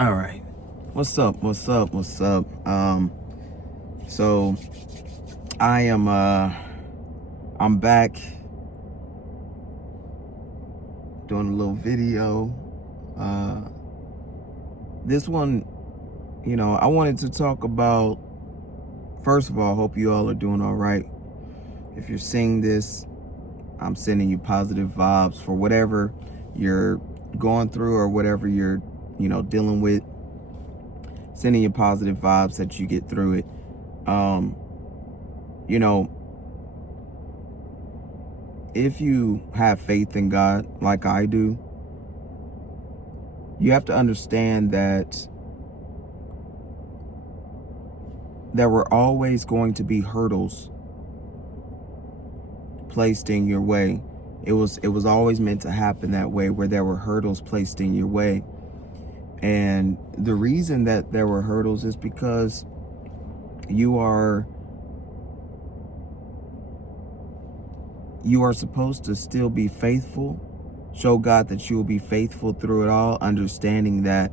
All right. What's up? What's up? What's up? So I am I'm back doing a little video. This one, I wanted to talk about, first of all, hope you all are doing all right. If you're seeing this, I'm sending you positive vibes for whatever you're going through or whatever you're, dealing with. Sending you positive vibes that you get through it. If you have faith in God like I do, you have to understand that there were always going to be hurdles placed in your way. It was always meant to happen that way, where there were hurdles placed in your way. And the reason that there were hurdles is because you are supposed to still be faithful, show God that you will be faithful through it all, understanding that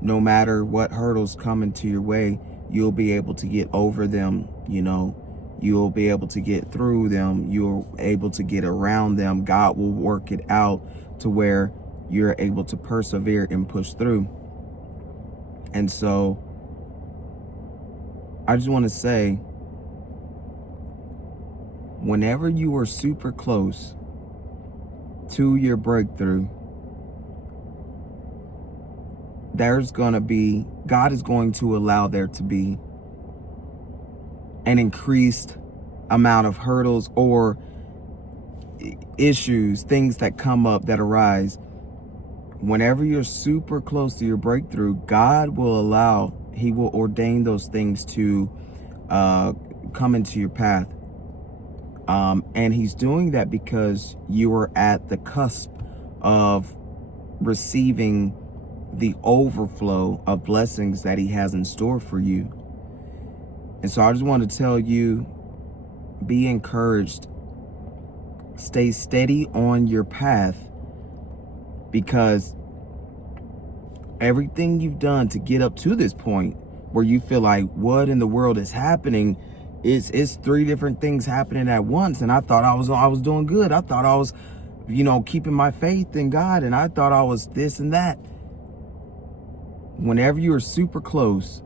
no matter what hurdles come into your way, you'll be able to get over them. You'll be able to get through them. You're able to get around them. God will work it out to where you're able to persevere and push through. And so I just want to say, whenever you are super close to your breakthrough, God is going to allow there to be an increased amount of hurdles or issues, things that come up, that arise. Whenever you're super close to your breakthrough, God will He will ordain those things to come into your path. And He's doing that because you are at the cusp of receiving the overflow of blessings that He has in store for you. And so I just want to tell you, be encouraged. Stay steady on your path, because everything you've done to get up to this point where you feel like, what in the world is happening? It's three different things happening at once. And I thought I was doing good. I thought I was, keeping my faith in God. And I thought I was this and that. Whenever you are super close,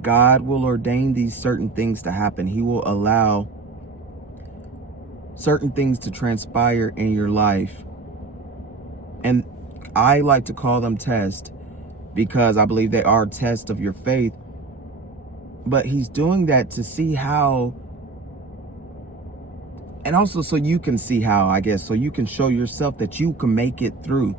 God will ordain these certain things to happen. He will allow certain things to transpire in your life. And I like to call them tests, because I believe they are tests of your faith. But He's doing that to see how, and also so you can see how, I guess, so you can show yourself that you can make it through.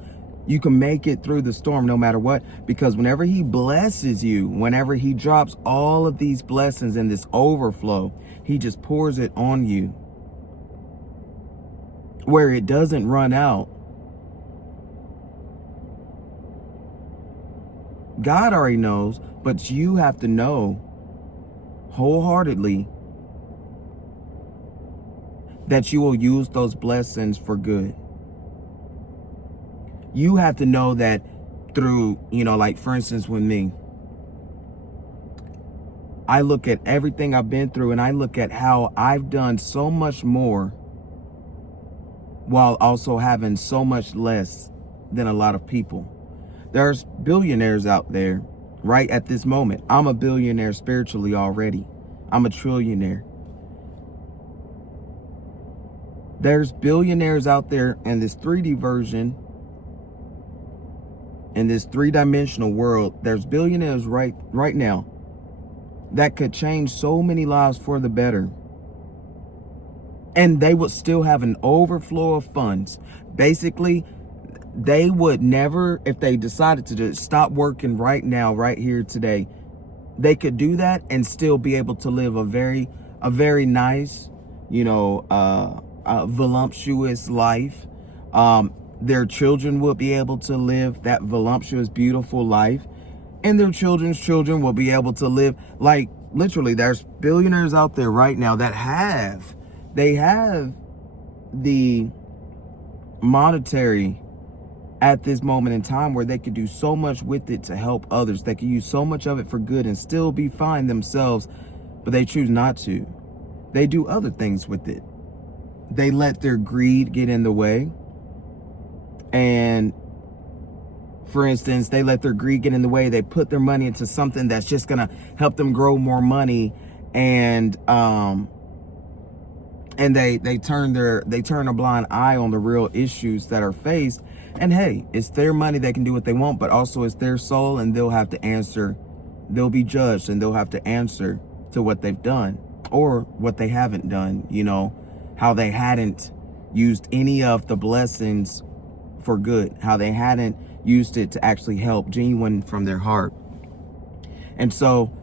You can make it through the storm no matter what, because whenever He blesses you, whenever He drops all of these blessings in this overflow, He just pours it on you where it doesn't run out. God already knows, but you have to know wholeheartedly that you will use those blessings for good. You have to know that through, like for instance with me, I look at everything I've been through and I look at how I've done so much more while also having so much less than a lot of people. There's billionaires out there right at this moment. I'm a billionaire spiritually already. I'm a trillionaire. There's billionaires out there in this 3D version, in this three-dimensional world. There's billionaires right now that could change so many lives for the better. And they would still have an overflow of funds. Basically, they would never, if they decided to just stop working right now, right here today, they could do that and still be able to live a very nice, voluptuous life. Their children will be able to live that voluptuous, beautiful life, and their children's children will be able to live, like, literally, there's billionaires out there right now that have the monetary at this moment in time where they could do so much with it to help others. They could use so much of it for good and still be fine themselves, but they choose not to. They do other things with it. They let their greed get in the way. And for instance, they let their greed get in the way. They put their money into something that's just going to help them grow more money. And they turn a blind eye on the real issues that are faced. And hey, it's their money. They can do what they want, but also it's their soul, and they'll have to answer. They'll be judged, and they'll have to answer to what they've done or what they haven't done. You know, how they hadn't used any of the blessings for good, how they hadn't used it to actually help genuine from their heart. And so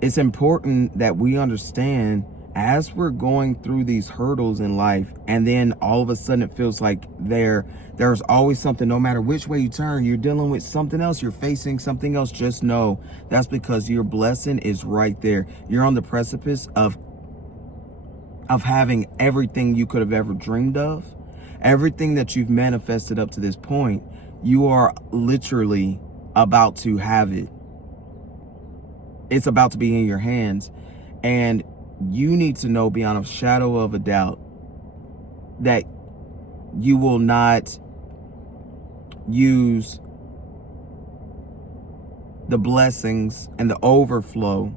it's important that we understand, as we're going through these hurdles in life, and then all of a sudden it feels like there's always something, no matter which way you turn, you're dealing with something else, you're facing something else. Just know that's because your blessing is right there. You're on the precipice of having everything you could have ever dreamed of. Everything that you've manifested up to this point, you are literally about to have it. It's about to be in your hands. And you need to know beyond a shadow of a doubt that you will not use the blessings and the overflow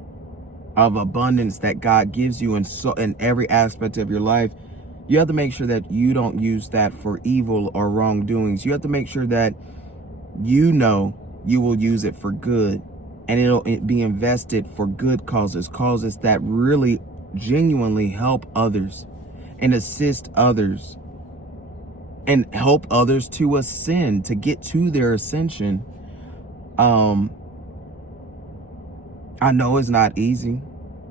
of abundance that God gives you in every aspect of your life. You have to make sure that you don't use that for evil or wrongdoings. You have to make sure that you know you will use it for good, and it'll be invested for good causes that really genuinely help others and assist others and help others to ascend, to get to their ascension. I know it's not easy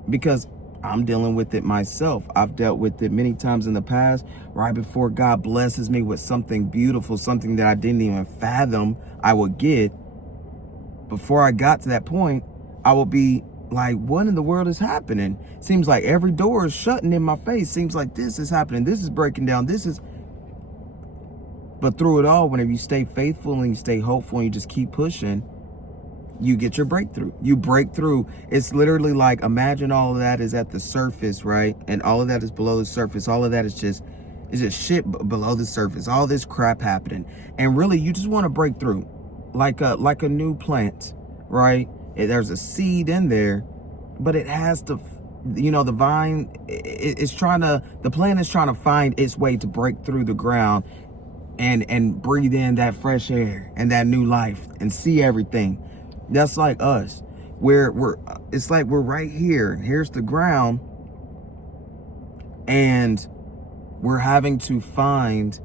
because I'm dealing with it myself. I've dealt with it many times in the past, right before God blesses me with something beautiful, something that I didn't even fathom I would get. Before I got to that point, I will be like, what in the world is happening? Seems like every door is shutting in my face. Seems like this is happening. This is breaking down. But through it all, whenever you stay faithful and you stay hopeful and you just keep pushing, you get your breakthrough. You break through. It's literally like, imagine all of that is at the surface, right? And all of that is below the surface. All of that is just shit below the surface. All this crap happening. And really, you just want to break through like a new plant, right? There's a seed in there, but it has to, the vine the plant is trying to find its way to break through the ground and breathe in that fresh air and that new life and see everything. That's like us. It's like we're right here. Here's the ground, and we're having to find,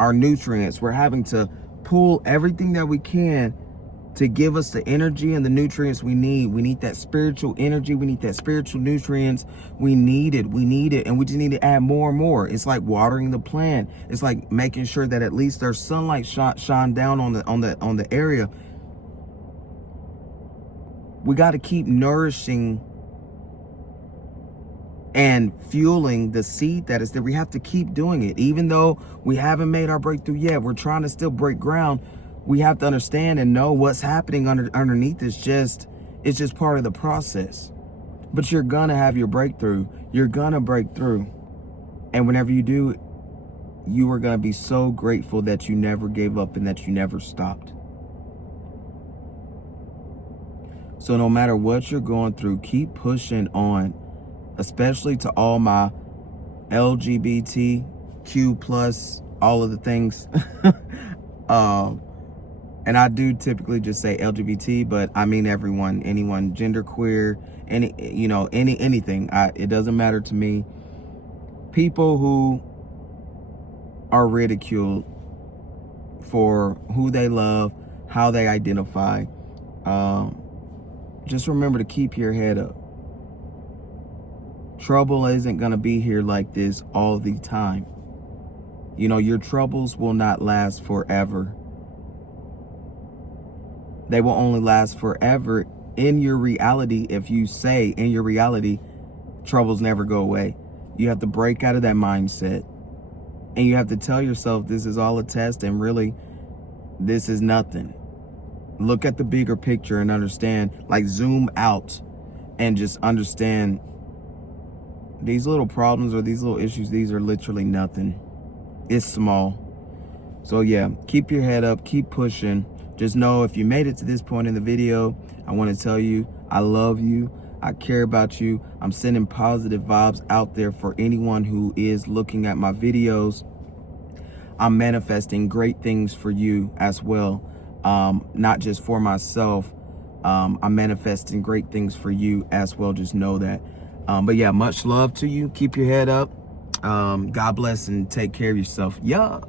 our nutrients. We're having to pull everything that we can to give us the energy and the nutrients we need. We need that spiritual energy. We need that spiritual nutrients. We need it. And we just need to add more and more. It's like watering the plant. It's like making sure that at least there's sunlight shine down on the area. We got to keep nourishing and fueling the seed that is there. We have to keep doing it. Even though we haven't made our breakthrough yet, we're trying to still break ground. We have to understand and know what's happening underneath. It's just part of the process. But you're gonna have your breakthrough. You're gonna break through. And whenever you do, you are gonna be so grateful that you never gave up and that you never stopped. So no matter what you're going through, keep pushing on. Especially to all my LGBTQ plus, all of the things. And I do typically just say LGBT, but I mean everyone, anyone, genderqueer, anything. It doesn't matter to me. People who are ridiculed for who they love, how they identify, just remember to keep your head up. Trouble isn't going to be here like this all the time. Your troubles will not last forever. They will only last forever in your reality if you say in your reality, troubles never go away. You have to break out of that mindset And you have to tell yourself this is all a test, and really, this is nothing. Look at the bigger picture and understand, like zoom out and just understand these little problems or these little issues, these are literally nothing. It's small. So yeah, keep your head up, keep pushing. Just know if you made it to this point in the video, I want to tell you, I love you. I care about you. I'm sending positive vibes out there for anyone who is looking at my videos. I'm manifesting great things for you as well. Not just for myself. I'm manifesting great things for you as well. Just know that. But yeah, much love to you. Keep your head up. God bless and take care of yourself. Yeah.